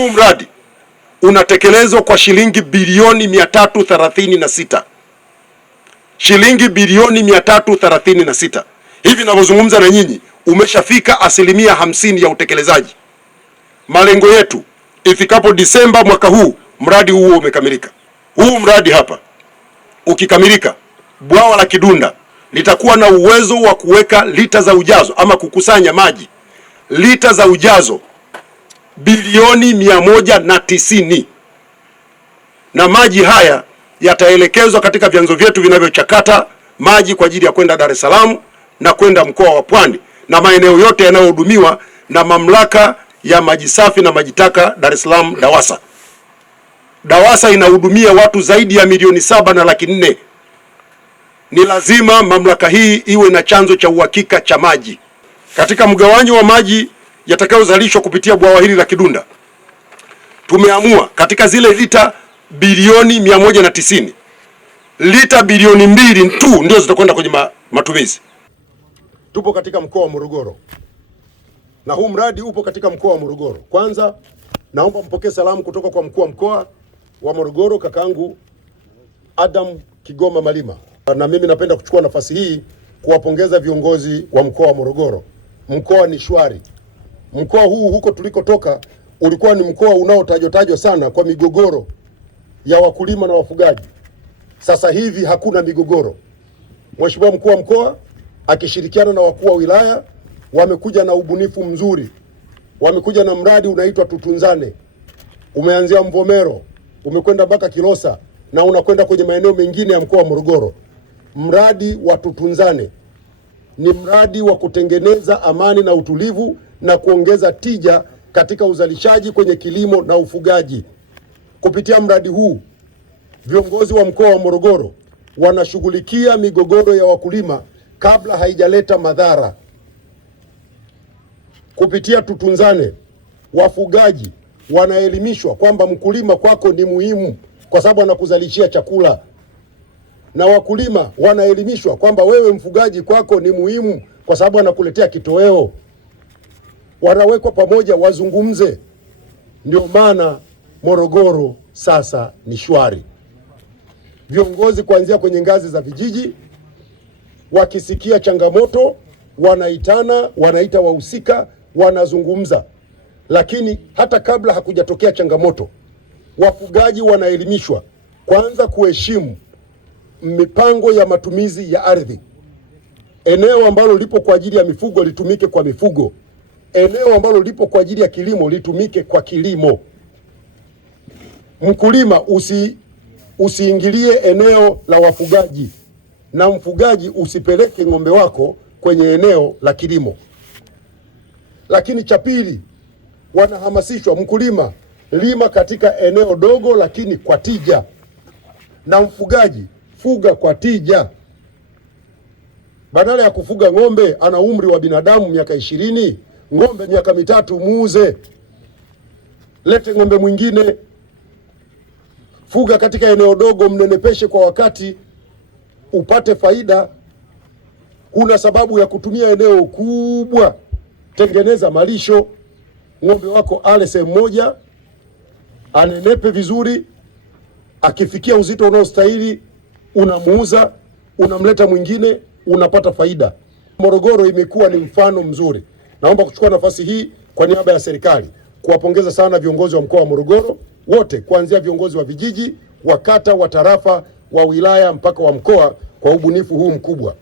Huu mradi unatekelezwa kwa shilingi bilioni 336. Shilingi bilioni 336. Hivi ninavyozungumza na nyinyi umeshafika 50% ya utekelezaji. Malengo yetu ifikapo Disemba mwaka huu mradi huo umekamilika. Huu mradi hapa ukikamilika, bwawa la Kidunda litakuwa na uwezo wa kuweka lita za ujazo ama kukusanya maji lita za ujazo bilioni 190, na maji haya yataelekezwa katika vyanzo vyetu vinavyochakata maji kwa ajili ya kwenda Dar es Salaam na kwenda mkoa wa Pwani na maeneo yote yanayohudumiwa na mamlaka ya maji safi na maji taka Dar es Salaam, DAWASA. DAWASA inahudumia watu zaidi ya milioni 7.4. Ni lazima mamlaka hii iwe na chanzo cha uhakika cha maji. Katika mgawanyo wa maji yatakayozalishwa kupitia bwawa hili la Kidunda, tumeamua katika zile lita bilioni 190, lita bilioni 2 tu ndio zitakwenda kwenye matumizi. Tupo katika mkoa wa Morogoro na huu mradi upo katika mkoa wa Morogoro. Kwanza naomba mpokee salamu kutoka kwa mkuu wa mkoa wa Morogoro, kakaangu Adam Kigoma Malima. Na mimi napenda kuchukua nafasi hii kuwapongeza viongozi wa mkoa wa Morogoro. Mkoa ni shwari. Mkoa huu huko tulikotoka ulikuwa ni mkoa unaotajwa sana kwa migogoro ya wakulima na wafugaji. Sasa hivi hakuna migogoro. Mheshimiwa mkuu wa mkoa akishirikiana na wakuu wa wilaya wamekuja na ubunifu mzuri. Wamekuja na mradi unaitwa Tutunzane. Umeanzia Mvomero, umekwenda mpaka Kilosa na unakwenda kwenye maeneo mengine ya mkoa wa Morogoro. Mradi wa Tutunzane ni mradi wa kutengeneza amani na utulivu na kuongeza tija katika uzalishaji kwenye kilimo na ufugaji. Kupitia mradi huu, viongozi wa mkoa wa Morogoro wanashughulikia migogoro ya wakulima kabla haijaleta madhara. Kupitia Tutunzane, wafugaji wanaelimishwa kwamba mkulima kwako ni muhimu kwa sababu anakuzalishia chakula, na wakulima wanaelimishwa kwamba wewe mfugaji kwako ni muhimu kwa sababu anakuletea kitoweo. Wanawekwa pamoja wazungumze. Ndio maana Morogoro sasa ni shwari. Viongozi kuanzia kwenye ngazi za vijiji wakisikia changamoto wanaita wahusika, wanazungumza. Lakini hata kabla hakujatokea changamoto, wafugaji wanaelimishwa kwanza kuheshimu mipango ya matumizi ya ardhi. Eneo ambalo lipo kwa ajili ya mifugo litumike kwa mifugo. Eneo ambalo lipo kwa ajili ya kilimo litumike kwa kilimo. Mkulima usiingilie eneo la wafugaji, na mfugaji usipeleke ng'ombe wako kwenye eneo la kilimo. Lakini cha pili, wanahamasishwa mkulima lima katika eneo dogo lakini kwa tija, na mfugaji fuga kwa tija. Badala ya kufuga ng'ombe ana umri wa binadamu miaka 20, ng'ombe miaka 3 muuze. Lete ng'ombe mwingine, fuga katika eneo dogo, mnenepeshe kwa wakati upate faida. Kuna sababu ya kutumia eneo kubwa. Tengeneza malisho, ng'ombe wako ale sehemu moja, anenepe vizuri, akifikia uzito unaostahili unamuuza, unamleta mwingine, unapata faida. Morogoro imekuwa ni mfano mzuri. Naomba kuchukua nafasi hii kwa niaba ya serikali kuwapongeza sana viongozi wa mkoa wa Morogoro wote, kuanzia viongozi wa vijiji, wa kata, wa tarafa, wa wilaya mpaka wa mkoa kwa ubunifu huu mkubwa.